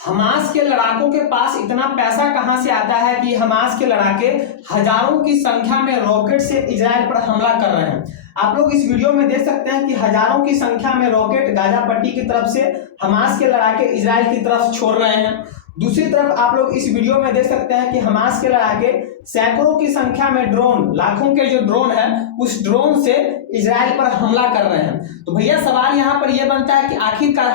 Hamas के लड़ाकों के पास इतना पैसा कहां से आता है कि हमास के लड़ाके हजारों की संख्या में रॉकेट से इजराइल पर हमला कर रहे हैं। आप लोग इस वीडियो में देख सकते हैं कि हजारों की संख्या में रॉकेट गाजा पट्टी की तरफ से हमास के लड़ाके इजराइल की तरफ छोड़ रहे हैं। दूसरी तरफ आप लोग इस वीडियो में देख सकते हैं कि हमास के लड़ाके सैकड़ों की संख्या में ड्रोन, लाखों के जो ड्रोन है उस ड्रोन से इजराइल पर हमला कर रहे हैं। तो भैया सवाल यहाँ पर यह बनता है कि आखिरकार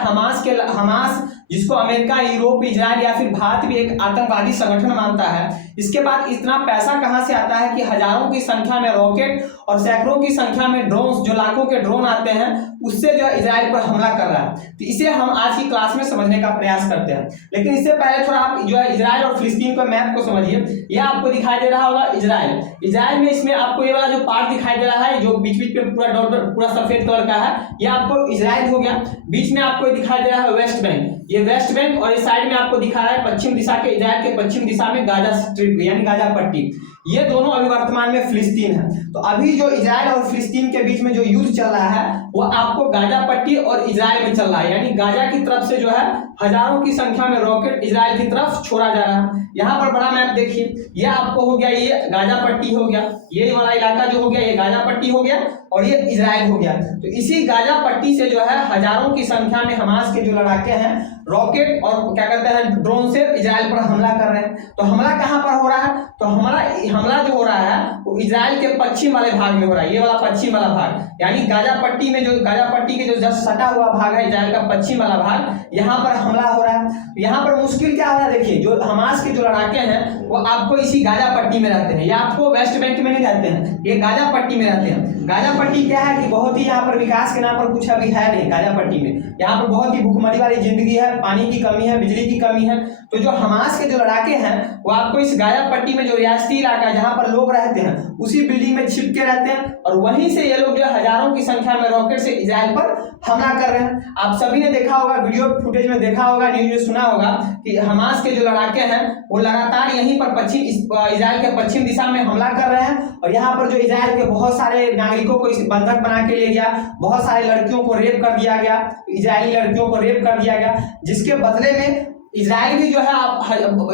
हमास जिसको अमेरिका, यूरोप, इजराइल या फिर भारत भी एक आतंकवादी संगठन मानता है, इसके बाद इतना पैसा कहां से आता है कि हजारों की संख्या में रॉकेट और सैकड़ों की संख्या में ड्रोन, जो लाखों के ड्रोन आते हैं, उससे जो इजराइल पर हमला कर रहा है। तो इसे हम आज की क्लास में समझने का प्रयास करते हैं। लेकिन इससे पहले थोड़ा आप जो है इजराइल और फिलिस्तीन के मैप को समझिए। यह आपको दिखाई दे रहा होगा इजराइल में इसमें आपको ये वाला जो पार्ट दिखाई दे रहा है जो बीच बीच में पूरा डॉट पूरा सफेद कलर का है, यह आपको इजराइल हो गया। बीच में आपको दिखाई दे रहा है वेस्ट बैंक, ये वेस्ट बैंक, और इस साइड में आपको दिखा रहा है पश्चिम दिशा के, इजराइल के पश्चिम दिशा में गाजा स्ट्रिप यानी गाजा पट्टी। ये दोनों अभी वर्तमान में फिलिस्तीन है। तो अभी जो इजराइल और फिलिस्तीन के बीच में जो युद्ध चल रहा है वो आपको गाजा पट्टी और इजराइल में चल रहा है, यानी गाजा की तरफ से जो है हजारों की संख्या में रॉकेट इजराइल की तरफ छोड़ा जा रहा है। यहाँ पर बड़ा मैप देखिए, ये आपको हो गया, ये गाजा पट्टी हो गया, ये वाला इलाका जो हो गया ये गाजा पट्टी हो गया और ये इजराइल हो गया। तो इसी गाजा पट्टी से जो है हजारों की संख्या में हमास के जो लड़ाके हैं रॉकेट और क्या कहते हैं ड्रोन से इजराइल पर हमला कर रहे हैं। तो हमला कहां पर हो रहा है? तो हमला जो हो रहा है वो इजराइल के पश्चिम वाले भाग में हो रहा है, ये वाला पश्चिम वाला भाग, यानी गाजा पट्टी में जो गाजा पट्टी के जो जस्ट सटा हुआ भाग है इजराइल का पश्चिम वाला भाग, यहाँ पर हमला हो रहा है। यहाँ पर मुश्किल क्या हो रहा है, देखिए जो हमास के जो लड़ाके हैं वो आपको इसी गाजा पट्टी में रहते हैं, या आपको वेस्ट बैंक में नहीं रहते हैं, ये गाजा पट्टी में रहते हैं। गाजा पट्टी क्या है कि बहुत ही यहाँ पर विकास के नाम पर कुछ अभी है नहीं गाजा पट्टी में। यहाँ पर बहुत ही भूखमरी वाली जिंदगी है, पानी की कमी है, बिजली की कमी है। तो जो हमास के जो लड़ाके हैं वो आपको इस गाजा पट्टी में जो रियासती इलाका जहाँ पर लोग रहते हैं उसी बिल्डिंग में छिप के रहते हैं, और वहीं से ये लोग जो हजारों की संख्या में रॉकेट से इजराइल पर हमला कर रहे हैं। आप सभी ने देखा होगा, वीडियो फुटेज में देखा होगा, न्यूज में सुना होगा कि हमास के जो लड़ाके हैं वो लगातार यहीं पर इजराइल के पश्चिम दिशा में हमला कर रहे हैं। और यहाँ पर जो इजराइल के बहुत सारे नागरिकों को इस बंधक बना के ले गया, बहुत सारे लड़कियों को रेप कर दिया गया, इजरायली लड़कियों को रेप कर दिया गया, जिसके बदले में इजराइल भी जो है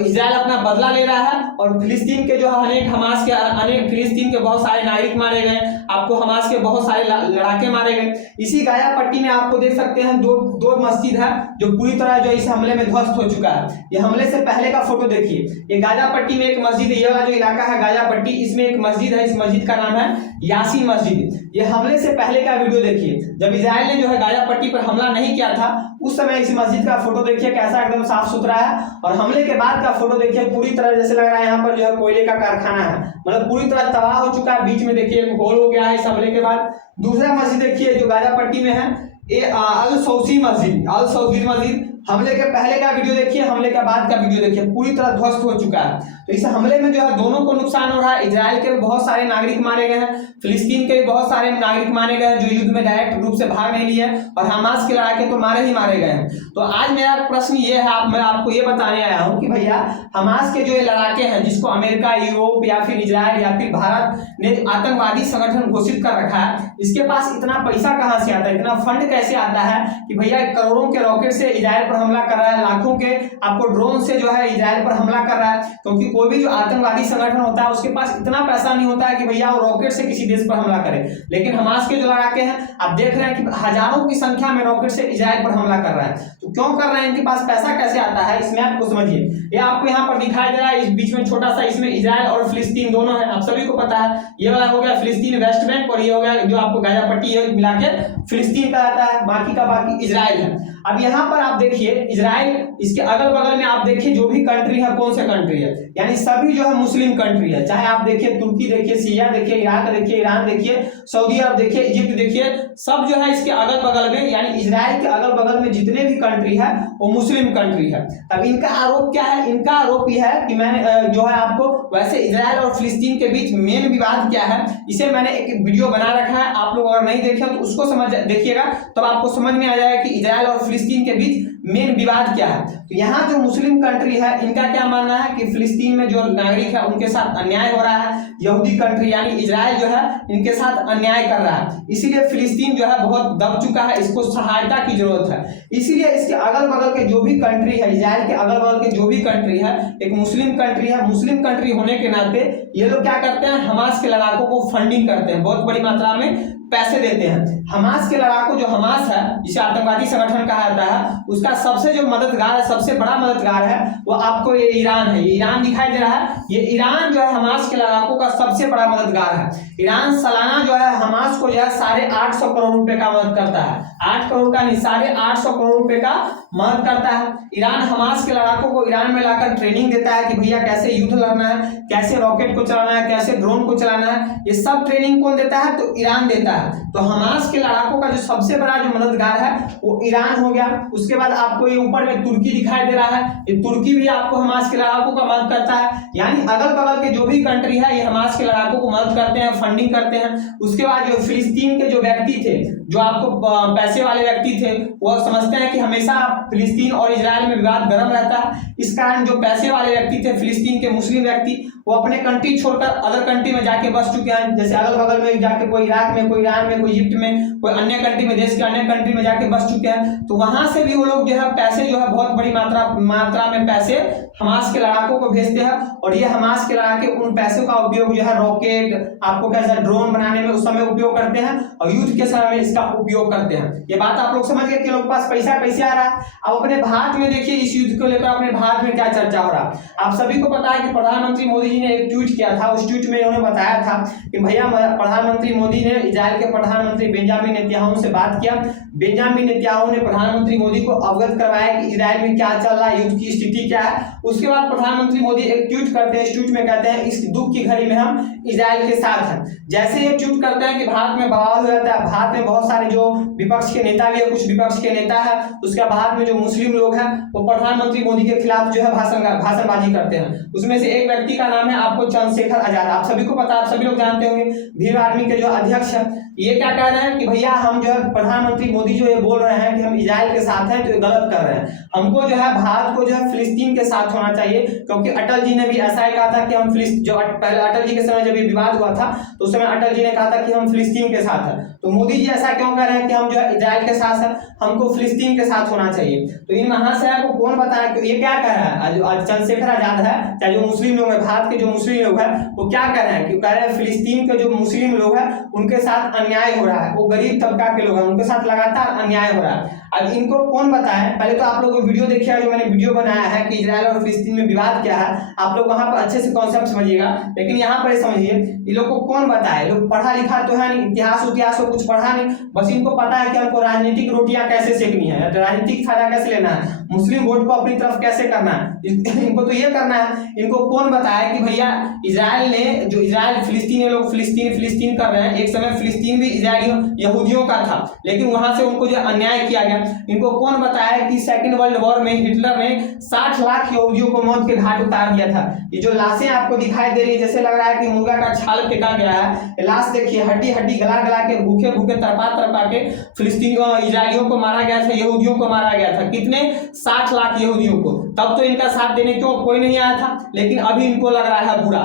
इजराइल अपना बदला ले रहा है। और फिलिस्तीन के जो अनेक फिलिस्तीन के बहुत सारे नागरिक मारे गए, आपको हमास के बहुत सारे लड़ाके मारे गए। इसी गाजा पट्टी में आपको देख सकते हैं दो मस्जिद है जो पूरी तरह जो इस हमले में ध्वस्त हो चुका है। ये हमले से पहले का फोटो देखिए, ये गाजा पट्टी में एक मस्जिद है, ये वाला जो इलाका है गाजा पट्टी, इसमें एक मस्जिद है, इस मस्जिद का नाम है यासीन मस्जिद। ये हमले से पहले का वीडियो देखिए, जब इजराइल ने जो है गाजा पट्टी पर हमला नहीं किया था उस समय इस मस्जिद का फोटो देखिए कैसा एकदम साफ सुथरा है, और हमले के बाद का फोटो देखिए पूरी तरह जैसे लग रहा है यहाँ पर जो है कोयले का कारखाना है, मतलब पूरी तरह तबाह हो चुका है। बीच में देखिए एक होल हो गया है इस हमले के बाद। दूसरा मस्जिद देखिए जो गाजा पट्टी में है, ये अल सौसी मस्जिद, हमले के पहले का वीडियो देखिए, हमले के बाद का वीडियो देखिए, पूरी तरह ध्वस्त हो चुका है। तो इस हमले में जो है दोनों को नुकसान हो रहा है, इजराइल के बहुत सारे नागरिक मारे गए हैं, फिलिस्तीन के भी बहुत सारे नागरिक मारे गए हैं जो युद्ध में डायरेक्ट रूप से भाग नहीं लिए, और हमास के लड़ाके तो मारे गए हैं। तो आज मेरा प्रश्न ये है, मैं आपको ये बताने आया हूँ कि भैया हमास के जो ये लड़ाके हैं जिसको अमेरिका, यूरोप या फिर इजराइल या फिर भारत ने आतंकवादी संगठन घोषित कर रखा है, इसके पास इतना पैसा कहाँ से आता है, इतना फंड कैसे आता है कि भैया करोड़ों के रॉकेट से इजराइल पर हमला कर रहा है, लाखों के आपको ड्रोन से जो है इजराइल पर हमला कर रहा है। क्योंकि कोई भी जो आतंकवादी संगठन होता है उसके पास इतना पैसा नहीं होता है कि भैया वो रॉकेट से किसी देश पर हमला करे। लेकिन हमास के जो लड़ाके हैं आप देख रहे हैं कि हजारों की संख्या में रॉकेट से इजराइल पर हमला कर रहा है। तो क्यों कर रहे हैं, इनके पास पैसा कैसे आता है, इस मैप को समझिए। ये आपको यहाँ पर दिखाई दे रहा है, इस बीच में छोटा सा, इसमें इजराइल और फिलिस्तीन दोनों है, आप सभी को पता है। ये वाला हो गया फिलिस्तीन वेस्ट बैंक, और ये हो गया जो आपको गाजा पट्टी मिला के फिलिस्तीन का आता है, बाकी का बाकी इजराइल है। अब यहाँ पर आप देखिए इजराइल, इसके अगल बगल में आप देखिए जो भी कंट्री है, कौन से कंट्री है, यानी सभी जो है मुस्लिम कंट्री है। चाहे आप देखिए तुर्की देखिए, सीरिया देखिए, इराक देखिए, ईरान देखिए, सऊदी अरब देखिए, इजिप्ट देखिए, सब जो है इसके अगल बगल में, यानी इजराइल के अगल बगल में जितने भी कंट्री है वो मुस्लिम कंट्री है। अब इनका आरोप क्या है, इनका आरोप यह है कि मैंने जो है आपको, वैसे इजराइल और फिलिस्तीन के बीच मेन विवाद क्या है इसे मैंने एक वीडियो बना रखा है, आप लोग अगर नहीं देखे तो उसको देखिएगा तब आपको समझ में आ जाएगा कि इजराइल और फिलिस्तीन के बीच मेन विवाद क्या है। तो यहाँ जो मुस्लिम कंट्री है इनका क्या मानना है कि फिलिस्तीन में जो नागरिक है उनके साथ अन्याय हो रहा है, यहूदी कंट्री यानी इजराइल जो है इनके साथ अन्याय कर रहा है, इसीलिए फिलिस्तीन जो है बहुत दब चुका है, इसको सहायता की जरूरत है। इसीलिए इसके अगल बगल के जो भी कंट्री है, इजराइल के अगल बगल के जो भी कंट्री है एक मुस्लिम कंट्री है, मुस्लिम कंट्री होने के नाते ये लोग क्या करते हैं, हमास के लड़ाकों को फंडिंग करते हैं, बहुत बड़ी मात्रा में पैसे देते हैं। हमास के लड़ाकू जो हमास है जिसे आतंकवादी संगठन कहा जाता है, उसका सबसे जो मददगार है, सबसे बड़ा मददगार है वो आपको ये ईरान है। ये ईरान दिखाई दे रहा है, ये ईरान जो है हमास के लड़ाकों का सबसे बड़ा मददगार है। ईरान सालाना जो है हमास को जो है 850 करोड़ रुपए का मदद करता है, 8 करोड़ का नहीं 850 करोड़ रुपए का मदद करता है। ईरान हमास के लड़ाकों को ईरान में लाकर ट्रेनिंग देता है कि भैया कैसे युद्ध लड़ना है, कैसे रॉकेट को चलाना है, कैसे ड्रोन को चलाना है, ये सब ट्रेनिंग कौन देता है, तो ईरान देता है। तो हमास के लड़ाकों का जो सबसे बड़ा जो मददगार है वो ईरान हो गया। उसके बाद आपको ये ऊपर में तुर्की दिखाई दे रहा है, ये तुर्की भी आपको हमास के लड़ाकों का मदद करता है। यानी अगल बगल के जो भी कंट्री है ये हमास के लड़ाकों को मदद करते हैं, फंडिंग करते हैं। उसके बाद जो फिलिस्तीन के जो व्यक्ति थे, जो आपको पैसे वाले व्यक्ति थे, वो समझते हैं कि हमेशा फिलिस्तीन और इजराइल में विवाद गर्म रहता है, इस कारण जो पैसे वाले व्यक्ति थे फिलिस्तीन के मुस्लिम व्यक्ति, वो अपने कंट्री छोड़कर अदर कंट्री में जाके बस चुके हैं। जैसे अगल बगल में जाके कोई इराक में, कोई ईरान में, कोई इजिप्ट में, कोई अन्य कंट्री में, देश के अन्य कंट्री में जाके बस चुके हैं। तो वहां से भी वो लोग जो है पैसे जो है बहुत बड़ी मात्रा में पैसे हमास के लड़ाकों को भेजते हैं, और ये हमास के लड़ाके उन पैसों का उपयोग जो है रॉकेट, आपको कैसा ड्रोन बनाने में उस समय उपयोग करते हैं, और युद्ध के समय में इसका उपयोग करते हैं। ये बात आप लोग समझ गए कि लोग के पास पैसा कैसे आ रहा है। अब अपने भारत में देखिए इस युद्ध को लेकर अपने भारत में क्या चर्चा हो रहा है। आप सभी को पता है कि प्रधानमंत्री मोदी जी ने एक ट्वीट किया था, उस ट्वीट में उन्होंने बताया था कि भैया प्रधानमंत्री मोदी ने इजराइल के प्रधानमंत्री बेंजामिन नेतन्याहू से बात किया। बेंजामिन नेतन्याहू ने प्रधानमंत्री मोदी को अवगत करवाया कि इजराइल में क्या चल रहा है, युद्ध की स्थिति क्या है। उसके बाद प्रधानमंत्री मोदी एक ट्वीट करते हैं, इस ट्वीट में कहते हैं इस दुख की घड़ी में हम इजराइल के साथ हैं। जैसे ये ट्वीट करते हैं कि भारत में बवाल हो जाता है, भारत में बहुत सारे जो विपक्ष के नेता भी है, कुछ विपक्ष के नेता है, उसके बाद में जो मुस्लिम लोग हैं वो प्रधानमंत्री मोदी के खिलाफ जो है भाषणबाजी करते हैं। उसमें से एक व्यक्ति का नाम है आपको चंद्रशेखर आजाद, आप सभी को पता, आप सभी लोग जानते होंगे, भीम आर्मी के जो अध्यक्ष है। ये क्या कह रहे हैं कि भैया हम जो है प्रधानमंत्री मोदी जो ये बोल रहे हैं कि हम इजराइल के साथ हैं, तो ये गलत कर रहे हैं। हमको जो है भारत को जो है फिलिस्तीन के साथ होना चाहिए, क्योंकि अटल जी ने भी ऐसा ही कहा था कि हम जो पहले अटल जी के समय जब ये विवाद हुआ था तो उस समय अटल जी ने कहा था कि हम फिलिस्तीन के साथ हैं। तो मोदी जी ऐसा क्यों कह रहे हैं कि हम जो है इजराइल के साथ हैं, हमको फिलिस्तीन के साथ होना चाहिए। तो इन महाशय को कौन बताया कि ये क्या कह रहा है, जो चंद्रशेखर आजाद है, चाहे जो मुस्लिम लोग है, भारत के जो मुस्लिम लोग है, वो क्या कह रहे हैं कि कह रहे हैं फिलिस्तीन के जो मुस्लिम लोग हैं उनके साथ अन्याय हो रहा है, वो गरीब तबका के लोग हैं, उनके साथ लगातार अन्याय हो रहा है। अब इनको कौन बताए, पहले तो आप लोगों को वीडियो देखिएगा, जो मैंने वीडियो बनाया है कि इजराइल और फिलिस्तीन में विवाद क्या है, आप लोग वहां पर अच्छे से कॉन्सेप्ट समझिएगा। लेकिन यहाँ पर समझिए ये लोग को कौन बताए, लोग पढ़ा लिखा तो है नहीं, इतिहास को कुछ पढ़ा नहीं, बस इनको पता है कि हमको राजनीतिक रोटियां कैसे सेकनी है, राजनीतिक फायदा कैसे लेना है, मुस्लिम वोट को अपनी तरफ कैसे करना है, इनको तो ये करना है। इनको कौन बताया कि भैया इजराइल ने जो इजराइल फिलिस्तीनी लोग फिलिस्तीन कर रहे हैं, एक समय फिलिस्तीन भी इजराइलियों यहूदियों का था, लेकिन वहां से उनको जो अन्याय किया गया। इनको कौन बताया कि सेकंड वर्ल्ड वॉर में हिटलर ने 60 लाख यहूदियों को मौत के घाट उतार दिया था। ये जो लाशें आपको दिखाई दे रही है, जैसे लग रहा है कि मुर्गा का छाल फेंका गया है, लाश देखिए हड्डी गला के भूखे तरपा के फिलिस्तीनियों इजराइलियों को मारा गया था, यहूदियों को मारा गया था। कितने? 60 लाख यहूदियों को। तब तो इनका साथ देने को कोई नहीं आया था, लेकिन अभी इनको लग रहा है बुरा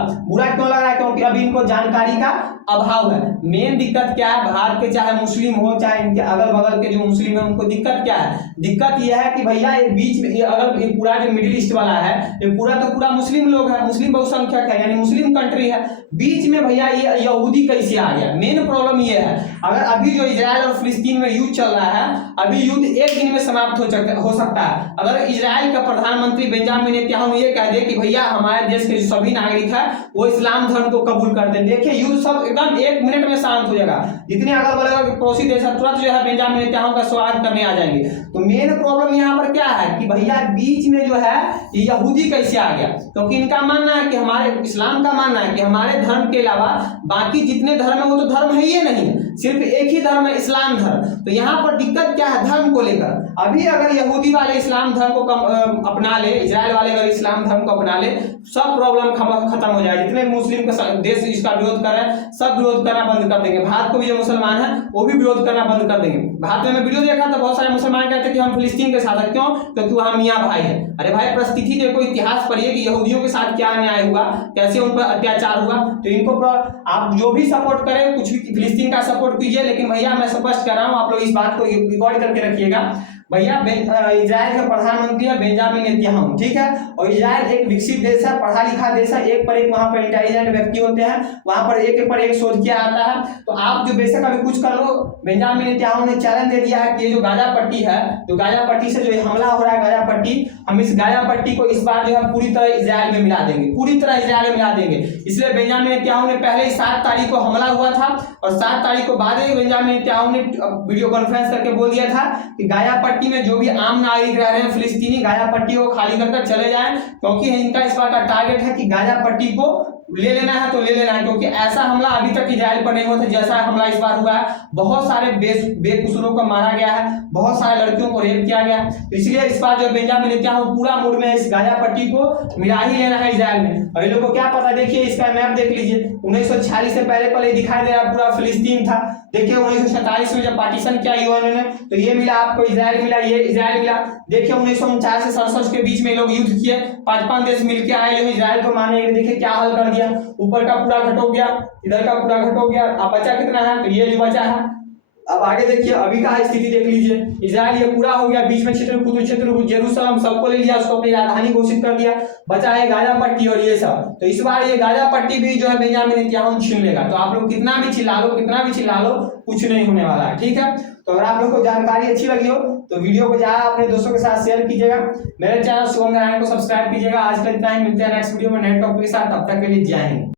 क्यों लग रहा है? क्योंकि अभी इनको जानकारी का अभाव है। मेन दिक्कत क्या है, भारत के चाहे मुस्लिम हो चाहे इनके अगल बगल के जो मुस्लिम है, उनको दिक्कत क्या है? दिक्कत यह है कि भैया ये बीच में अगर ये पूरा जो मिडिल ईस्ट वाला है, ये पूरा मुस्लिम लोग है, मुस्लिम बहुसंख्यक है, यानी मुस्लिम कंट्री है। बीच में भैया ये यहूदी कैसे आ गया? मेन प्रॉब्लम ये है। अगर अभी जो इजराइल और फिलिस्तीन में युद्ध चल रहा है, अभी युद्ध एक दिन में समाप्त हो सकता है। अगर इजराइल का प्रधानमंत्री बेंजामिन नेतन्याहू ये कह दे कि भैया हमारे देश के सभी नागरिक है वो इस्लाम धर्म को कबूल कर दे, देखिए युद्ध सब एकदम 1 मिनट में शांत हो जाएगा। जितने अगल बगल पड़ोसी देश है तुरंत जो है बेंजामिन नेतन्याहू का स्वागत करने आ जाएंगे। तो मेन प्रॉब्लम यहाँ पर क्या है कि भैया बीच में जो है ये यहूदी कैसे आ गया? क्योंकि इनका मानना है कि हमारे इस्लाम का मानना है कि हमारे धर्म के अलावा बाकी जितने धर्म है वो तो धर्म है ही नहीं, सिर्फ एक ही धर्म है, इस्लाम धर्म। तो यहाँ पर दिक्कत क्या है? धर्म को लेकर। अभी अगर यहूदी वाले इस्लाम धर्म को अपना ले, इजराइल वाले अगर इस्लाम धर्म को अपना ले, सब प्रॉब्लम खत्म हो जाए। जितने मुस्लिम का देश इसका विरोध कर रहे हैं, सब विरोध करना बंद कर देंगे। भारत को भी जो मुसलमान है वो भी विरोध करना बंद कर देंगे। भारत में वीडियो देखा तो बहुत सारे मुसलमान कहते हैं कि हम फिलिस्तीन के साथ हैं। क्यों? क्योंकि वहां मियाँ भाई है। अरे भाई परिस्थिति देखो, इतिहास पढ़िए कि यहूदियों के साथ क्या अन्याय हुआ, कैसे उन पर अत्याचार हुआ। तो इनको आप जो भी सपोर्ट करें, कुछ भी फिलिस्तीन का सपोर्ट कीजिए, लेकिन भैया मैं स्पष्ट कर रहा हूँ, आप लोग इस बात को रिकॉर्ड करके रखिएगा। भैया इजराइल का प्रधानमंत्री है बेंजामिन नेतन्याहू, ठीक है। और इजराइल एक विकसित देश है, पढ़ा लिखा देश है, एक पर एक वहां पर इंटेलिजेंट व्यक्ति होते हैं, वहां पर एक शोध किया आता है। तो आप जो बेशक अभी कुछ कर लो, बेंजामिन नेतन्याहू ने चैलेंज दे दिया है कि ये जो गाजा पट्टी है, जो गाजा पट्टी से जो हमला हो रहा है गाजा पट्टी, हम इस गाजा पट्टी को इस बार जो है पूरी तरह इजराइल में मिला देंगे, पूरी तरह इजराइल में मिला देंगे। इसलिए बेंजामिन नेतन्याहू ने पहले ही 7 तारीख को हमला हुआ था, और 7 तारीख को बाद में बेंजामिन नेतन्याहू ने वीडियो कॉन्फ्रेंस करके बोल दिया था कि गाजा पट्टी में जो भी आम नागरिक रह रहे हैं फिलिस्तीनी, गाजा पट्टी को खाली कर चले जाएं, क्योंकि इनका इस बार का टारगेट है कि गाजा पट्टी को ले लेना है तो ले लेना है। क्योंकि ऐसा हमला अभी तक इजराइल पर नहीं हुआ था जैसा हमला इस बार हुआ है। बहुत सारे बेकसूरों को मारा गया है, बहुत सारे लड़कियों को रेप किया गया। तो इसलिए इस बार जो बेंजामिन नेतन्याहू पूरा मूड में इस गाजा पट्टी को मिला ही लेना है इजराइल में। और इन लोगों को क्या पता, देखिए इसका मैप देख लीजिए, 1946 से पहले दिखाई दे रहा पूरा फिलिस्तीन था। देखिए 1947 में जब पार्टीशन किया यूएन ने, तो ये मिला आपको इजराइल मिला, ये इजराइल मिला। देखिए 1949 से 67 के बीच में लोग युद्ध किए, 5-5 देश मिलकर आए जो इजराइल को मारने। देखिए क्या हाल कर दिया, ऊपर का पूरा घट हो गया, इधर का पूरा घट हो गया। अब बचा कितना है, तो ये जो बचा है। अब आगे देखिए अभी का स्थिति देख लीजिए, इजराइल ये पूरा हो गया, बीच में क्षेत्र जेरूसलम सबको ले लिया, उसको अपनी राजधानी घोषित कर दिया। बचा है गाजा पट्टी और ये सब। तो इस बार ये गाजा पट्टी भी जो है बेंजामिन नेतन्याहू छीन लेगा। तो आप लोग कितना भी चिल्ला लो कुछ नहीं होने वाला है, ठीक है। तो अगर आप लोग को जानकारी अच्छी लगी हो तो वीडियो को ज्यादा अपने दोस्तों के साथ शेयर कीजिएगा। मेरे चैनल शुभम नारायण को सब्सक्राइब कीजिएगा। आज के इतना ही, मिलते हैं नेक्स्ट वीडियो में नए टॉपिक के साथ। तब तक के लिए जय हिंद।